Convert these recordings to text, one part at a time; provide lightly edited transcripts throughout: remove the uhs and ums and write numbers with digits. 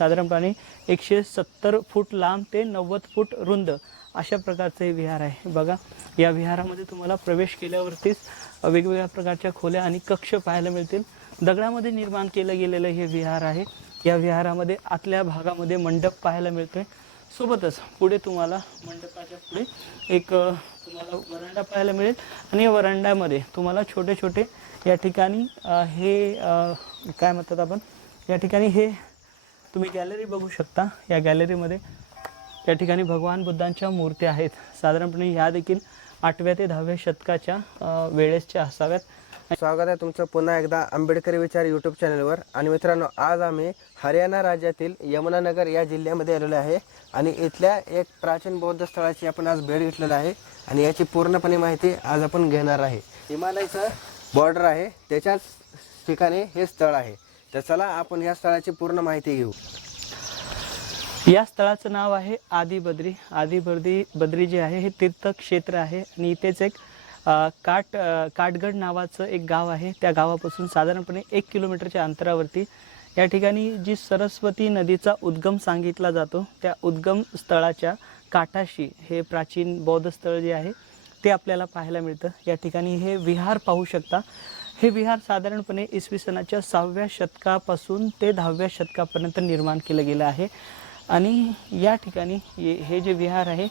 साधारणपणे 170 फूट लांब ते 90 फूट रुंद अशा प्रकारचे हे विहार आहे। बघा, या विहारामध्ये तुम्हाला प्रवेश केल्यावरतीच वेगवेगळ्या प्रकारच्या खोल्या आणि कक्ष पाहायला मिळतील। दगडामध्ये निर्माण केलं गेलेलं हे विहार आहे। या विहारामध्ये आतल्या भागामध्ये मंडप पाहायला मिळतोय। सोबतच पुढे तुम्हाला मंडपाच्या पुढे एक तुम्हाला वरांडा पाहायला मिळेल आणि या वरांड्यामध्ये तुम्हाला छोटे छोटे या ठिकाणी हे काय म्हणतात आपण, या ठिकाणी हे तुम्ही गॅलरी बघू शकता। या गॅलरीमध्ये या ठिकाणी भगवान बुद्धांच्या मूर्त्या आहेत। साधारणपणे ह्या देखील 8व्या ते 10व्या शतकाच्या वेळेसच्या असाव्यात। स्वागत आहे तुमचं पुन्हा एकदा आंबेडकरी विचार यूट्यूब चॅनलवर। आणि मित्रांनो, आज आम्ही हरियाणा राज्यातील यमुनानगर या जिल्ह्यामध्ये आलेलो आहे आणि इथल्या एक प्राचीन बौद्ध स्थळाची आपण आज भेट घेतलेली आहे आणि याची पूर्णपणे माहिती आज आपण घेणार आहे। हिमालयाचं बॉर्डर आहे, त्याच्याच ठिकाणी हे स्थळ आहे। तर चला आपण या स्थळाची पूर्ण माहिती घेऊ। या स्थळाचं नाव आहे आदिबद्री। आदिबद्री जे आहे हे तीर्थक्षेत्र आहे आणि इथेच एक काटगड नावाचं एक गाव आहे। त्या गावापासून साधारणपणे 1 किलोमीटरच्या अंतरावरती या ठिकाणी जी सरस्वती नदीचा उद्गम सांगितला जातो, त्या उद्गम स्थळाच्या काठाशी हे प्राचीन बौद्ध स्थळ जे आहे ते आपल्याला पाहायला मिळतं। या ठिकाणी हे विहार पाहू शकता। हे विहार साधारणपणे इसवी सनाच्या 6व्या शतकापासून ते 10व्या शतकापर्यंत निर्माण केलं गेलं आहे। आणि या ठिकाणी हे जे विहार आहे,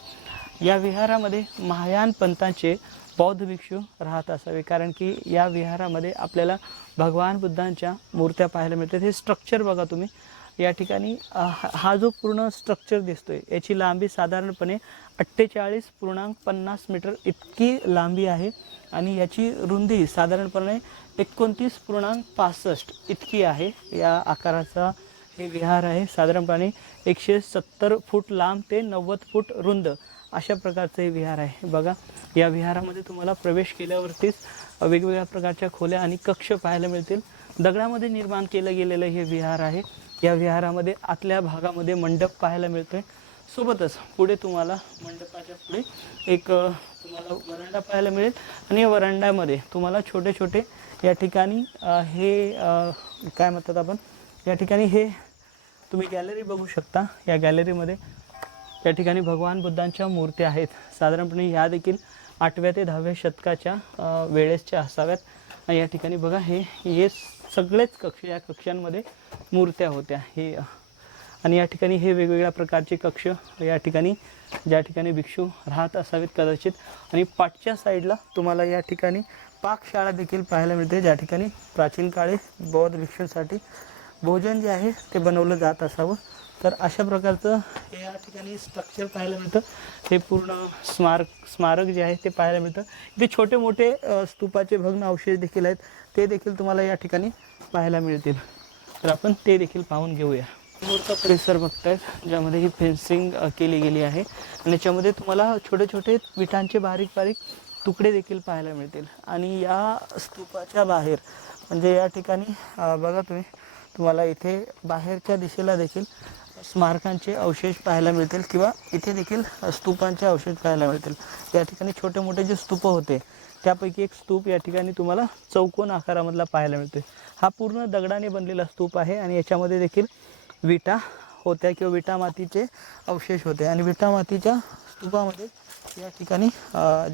या विहारामध्ये महायान पंथाचे बौद्ध भिक्षू राहत असावे, कारण की या विहारामध्ये आपल्याला भगवान बुद्धांच्या मूर्त्या पाहायला मिळतात। हे स्ट्रक्चर बघा तुम्ही, या ठिकाणी हा जो पूर्ण स्ट्रक्चर दिसतोय याची लांबी साधारणपणे 48.50 मीटर इतकी लांबी आहे आणि याची रुंदी साधारणपणे 29.65 इतकी आहे। या आकाराचा हे विहार आहे। साधारणपणे 170 फूट लांब ते 90 फूट रुंद अशा प्रकारचे हे विहार आहे। बघा, या विहारामध्ये तुम्हाला प्रवेश केल्यावरतीच वेगवेगळ्या प्रकारच्या खोल्या आणि कक्ष पाहायला मिळतील। दगडामध्ये निर्माण केलं गेलेलं हे विहार आहे। या विहारामध्ये आतल्या भागामध्ये मंडप पाहायला मिळतोय। सोबतच पुढे तुम्हाला मंडपाच्या पुढे एक तुम्हाला वरांडा पाहायला मिळेल आणि या वरांड्यामध्ये तुम्हाला छोटे छोटे या ठिकाणी हे काय म्हणतात आपण, या ठिकाणी हे तुम्ही गॅलरी बघू शकता। या गॅलरीमध्ये या ठिकाणी भगवान बुद्धांच्या मूर्त्या आहेत। साधारणपणे ह्या देखील 8व्या ते 10व्या शतकाच्या वेळेसच्या असाव्यात। आणि या ठिकाणी बघा, हे सगळेच कक्ष, या कक्षांमध्ये मूर्त्या होत्या हे। आणि या ठिकाणी हे वेगवेगळ्या प्रकारचे कक्ष, या ठिकाणी ज्या ठिकाणी भिक्षू राहत असावेत कदाचित। आणि पाठच्या साईडला तुम्हाला या ठिकाणी पाकशाळा देखील पाहायला मिळते, ज्या ठिकाणी प्राचीन काळी बौद्ध भिक्षूंसाठी भोजन जे आहे ते बनवलं जात असावं। तर अशा प्रकारचं हे या ठिकाणी स्ट्रक्चर पाहायला मिळतं। हे पूर्ण स्मारक जे आहे ते पाहायला मिळतं। इथे छोटे मोठे स्तूपाचे भग्न अवशेष देखील आहेत, ते देखील तुम्हाला या ठिकाणी पाहायला मिळतील। तर आपण ते देखील पाहून घेऊया। समोरचा परिसर बघतायत, ज्यामध्ये ही फेन्सिंग केली गेली आहे आणि याच्यामध्ये तुम्हाला छोटे छोटे विटांचे बारीक बारीक तुकडे देखील पाहायला मिळतील। आणि या स्तूपाच्या बाहेर म्हणजे या ठिकाणी बघा तुम्हाला इथे बाहेरच्या दिशेला देखील स्मारकांचे अवशेष पाहायला मिळतील किंवा इथे देखील स्तूपांचे अवशेष पाहायला मिळतील। या ठिकाणी छोटे मोठे जे स्तूप होते त्यापैकी एक स्तूप या ठिकाणी तुम्हाला चौकोन आकारामधला पाहायला मिळतोय। हा पूर्ण दगडाने बनलेला स्तूप आहे आणि याच्यामध्ये देखील विटा होत्या किंवा विटा मातीचे अवशेष होते। आणि विटा मातीच्या स्तूपामध्ये या ठिकाणी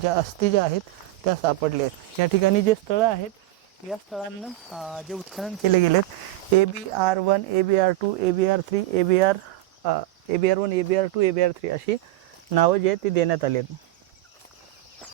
ज्या अस्थी ज्या आहेत त्या सापडल्या आहेत। या ठिकाणी जे स्थळं आहेत, या स्थळांना जे उत्खनन केले गेलेत, ABR1, ABR2, ABR3, ABR1, ABR2, ABR3 अशी नावं जी आहेत ती देण्यात आली आहेत।